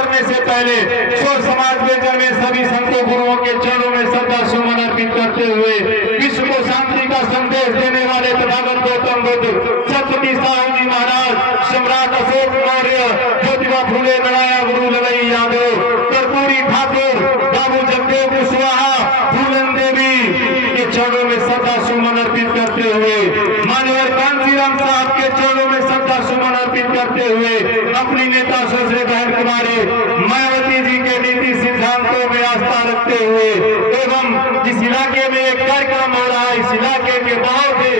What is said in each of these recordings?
करने से पहले सो समाज में जन्मे सभी संतों गुरुओं के चरणों में श्रद्धा सुमन अर्पित करते हुए विश्व को शांति का संदेश देने वाले तथागत गौतम बुद्ध, छत्रपति साहू जी महाराज, सम्राट अशोक मौर्य, ज्योतिबा फुले, नारायण गुरु ललई यादव, कर्पूरी ठाकुर, बाबू जगदेव कुशवाहा, फूलन देवी के चरणों में श्रद्धा सुमन अर्पित करते हुए मान्यवर कांसीराम साहब के चरणों में श्रद्धा सुमन अर्पित करते हुए अपनी नेता सुश्री बहन कुमारी मायावती जी के नीति सिद्धांतों में आस्था रखते हुए एवं जिस इलाके में एक कार्यक्रम हो रहा है, इस इलाके के बहुत ही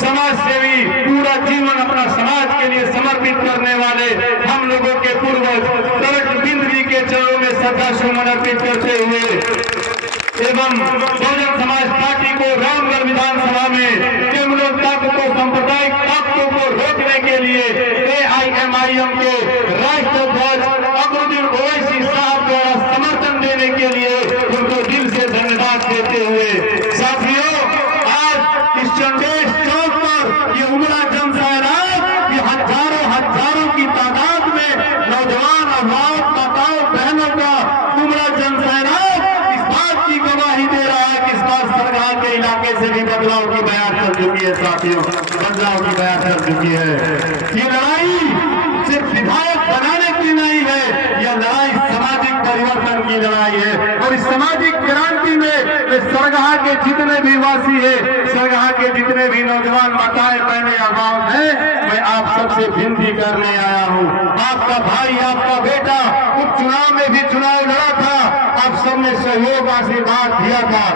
समाज सेवी पूरा जीवन अपना समाज के लिए समर्पित करने वाले हम लोगों के पूर्वज तरक बिंद जी के चरणों में श्रद्धा सुमन अर्पित करते हुए एवं बहुजन समाज पार्टी को रामगढ़ विधानसभा में तृणमूल ताकतों सांप्रदायिक ताकतों को रोकने के लिए AIMIM के राष्ट्रीय ध्वज अकबरुद्दीन ओवैसी साहब द्वारा समर्थन देने के लिए उनको दिल से धन्यवाद देते हुए साथियों, आज इस चंडेश चौक पर ये उमड़ा जनसैलाब, ये हजारों की तादाद में नौजवान अभिभावक माताओं बहनों का उमड़ा जनसैलाब इस बात की गवाही दे रहा है कि इस बार सरकार के इलाके से भी बदलाव की बयान कर चुकी है। साथियों, बदलाव की बयान कर चुकी है। ये लड़ाई सिर्फ विधायक बनाने की नहीं है, यह लड़ाई सामाजिक परिवर्तन की लड़ाई है। और इस सामाजिक क्रांति में सरगाह के जितने भी वासी है, सरगाह के जितने भी नौजवान माताएं बहनें अभिभावक हैं, मैं आप सबसे विनती करने आया हूँ। आपका भाई, आपका बेटा उपचुनाव में भी चुनाव लड़ा था, आप सबने सहयोग आशीर्वाद दिया था,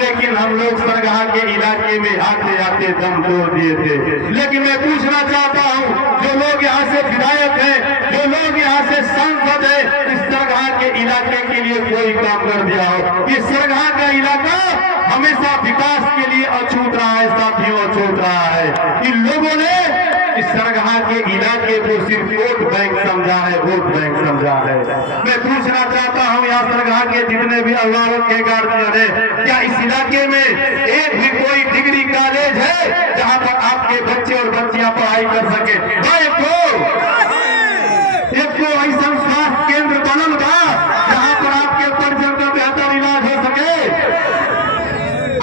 लेकिन हम लोग सरगाह के इलाके में आते आते दम तोड़ दिए थे। लेकिन मैं पूछना चाहता हूँ, जो लोग यहाँ से विधायक हैं, जो लोग यहाँ से सांसद है, इस सरगाह के इलाके के लिए कोई काम कर दिया हो? ये सरगाह का इलाका हमेशा विकास के लिए अछूत रहा है साथियों, अछूत रहा है। इन लोगों ने इस सरगाह के इलाके को सिर्फ वोट बैंक समझा है, वोट बैंक समझा है। मैं पूछना चाहता हूँ, यहाँ सरगाह के जितने भी अभिभावक के गार्जियन है, क्या इस इलाके में एक भी कोई डिग्री कॉलेज है जहाँ पर आपके बच्चे और बच्चियां पढ़ाई कर सके? एक को ऐसा स्वास्थ्य केंद्र बनल बा जहाँ पर आपके परिजन का बेहतर इलाज हो सके?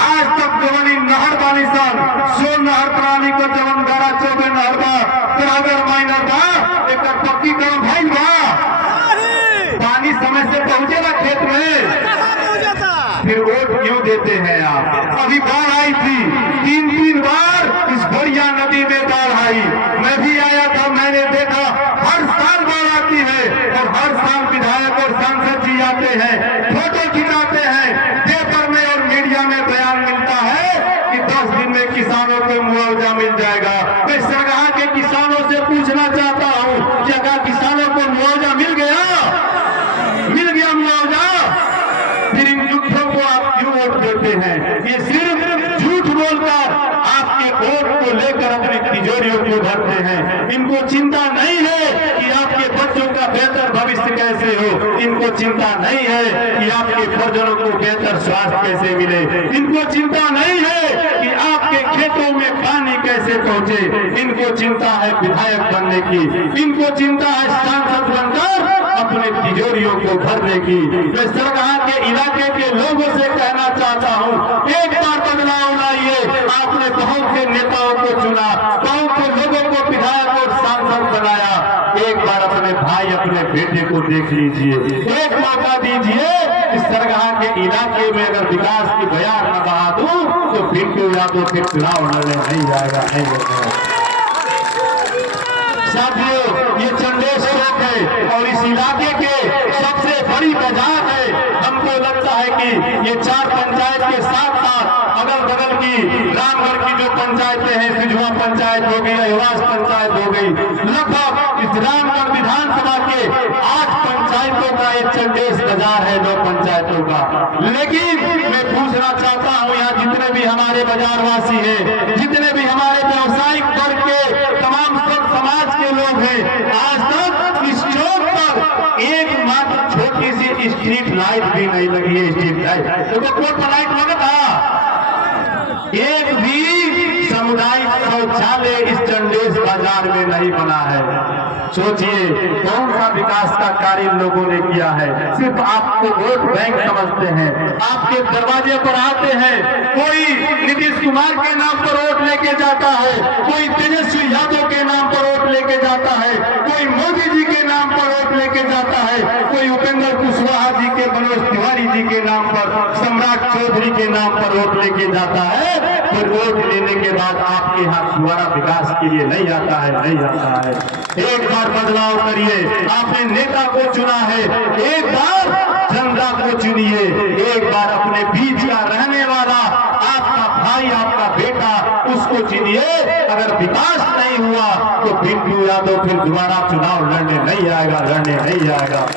आज तक जवन नहर बानी सन, सो नहर प्राणी को जवन गारा चौबे नहर बा, तिरागर माइनर बा, एक पक्की करण भाई बा, पानी समय से पहुंचेगा खेत में, फिर वोट क्यों देते हैं आप? अभी बाढ़ आई थी, 3 बार इस भरिया नदी में बाढ़ आई, मैं भी आया था, मैंने देखा हर साल बाढ़ आती है और हर साल विधायक और सांसद जी आते हैं, फोटो खिंचाते हैं, पेपर में और मीडिया में बयान मिलता है कि 10 दिन में किसानों को मुआवजा मिल जाएगा। मैं सरगाह के किसानों से पूछना चाहता हूँ, क्या किसानों को मुआवजा मिल गया? मिल गया मुआवजा? फिर इन झूठों को आप क्यों वोट देते हैं? ये सिर्फ झूठ बोलकर आपके वोट को लेकर अपनी तिजोरियों को भरते हैं। इनको चिंता नहीं है कि आपके बच्चों का बेहतर भविष्य कैसे हो, इनको चिंता नहीं है कि आपके परिजनों को बेहतर स्वास्थ्य कैसे मिले, इनको चिंता नहीं है कि आपके खेतों में पानी कैसे पहुंचे, इनको चिंता है विधायक बनने की, इनको चिंता है सांसद बनकर अपने तिजोरियों को भरने की। मैं सरगाह के इलाके के लोगों से कहना चाहता हूँ, एक बार बदलाव लाइए। आपने बहुत से नेताओं को चुना, बहुत से लोगों को विधायक और सांसद बनाया, एक बार अपने भाई, अपने बेटे को देख लीजिए, एक मौका दीजिए। इस सरगाह के इलाके में अगर विकास की बयान न बहा दूं तो पिंटू यादव फिर चुनाव लड़ने नहीं जाएगा, नहीं जाएगा। साथियों, ये चंडेश चौक है और इस इलाके के सबसे बड़ी बाजार है। हमको लगता है कि ये 4 पंचायत के साथ साथ अगल बगल की रामगढ़ की जो पंचायतें हैं, सिजवा पंचायत हो गई, अहिवास पंचायत हो गई, लगभग इस रामगढ़ विधानसभा के 8 पंचायतों का एक चंडेश बाजार है, 9 पंचायतों का। लेकिन मैं पूछना चाहता हूँ, यहाँ जितने भी हमारे बाजारवासी हैं, जितने भी हमारे व्यवसायिक वर्ग के तमाम समाज के लोग हैं, आज तक इस चौक पर एक मात्र छोटी सी स्ट्रीट लाइट भी नहीं लगी है। स्ट्रीट लाइट तो कोई लाइट लगा था? एक भी सामुदायिक शौचालय इस चंडेश बाजार में नहीं बना है। सोचिए कौन सा विकास का कार्य इन लोगों ने किया है। सिर्फ आपको वोट बैंक समझते हैं, आपके दरवाजे पर आते हैं, कोई नीतीश कुमार के नाम पर वोट लेके जाता है, कोई तेजस्वी यादव के नाम पर वोट लेके जाता है, कोई मोदी जी के नाम पर वोट लेके जाता है, कोई उपेंद्र कुशवाहा जी के, मनोज तिवारी जी के नाम पर, सम्राट चौधरी के नाम पर वोट लेके जाता है। फिर वोट लेने के बाद आपके यहाँ दोबारा विकास के लिए नहीं आता है, नहीं आता है। एक बार बदलाव करिए, आपने नेता को चुना है, एक बार जनता को चुनिए, एक बार अपने बीच का रहने वाला आपका भाई, आपका बेटा, उसको चुनिए। अगर विकास नहीं हुआ तो पिंटू यादव फिर दोबारा चुनाव लड़ने नहीं आएगा, लड़ने नहीं आएगा।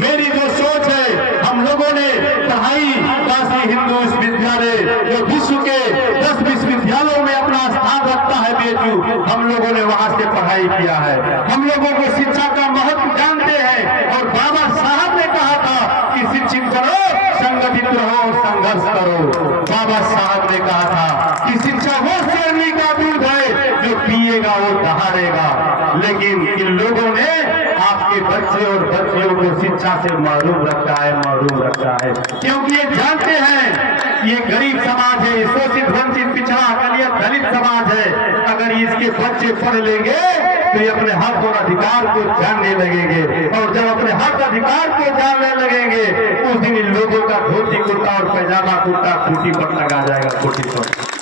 मेरी जो सोच है, हम लोगों ने पढ़ाई काशी हिंदू विश्वविद्यालय जो विश्व के 10 विश्वविद्यालयों में अपना स्थान रखता है बेजू, हम लोगों ने वहां से पढ़ाई किया है। हम लोगों को शिक्षा का महत्व जानते हैं और बाबा साहब ने कहा था कि शिक्षित करो, संगठित रहो, संघर्ष करो। बाबा साहब ने कहा था कि शिक्षा वो शेरनी का दूध है जो पिएगा वो दहाड़ेगा। लेकिन इन लोगों ने आपके बच्चे और बच्चियों को शिक्षा से महरूम रखा है, महरूम रखा है, क्योंकि ये जानते हैं ये गरीब समाज है, शोषित वंचित पिछड़ा दलित दलित समाज है। अगर इसके बच्चे पढ़ लेंगे तो ये अपने हक और अधिकार को जानने लगेंगे, और जब अपने हक अधिकार को जानने लगेंगे उस दिन इन लोगों का धोती कुर्ता और पैजामा कुर्ता खूंटी पर लगा जाएगा, खूंटी पर।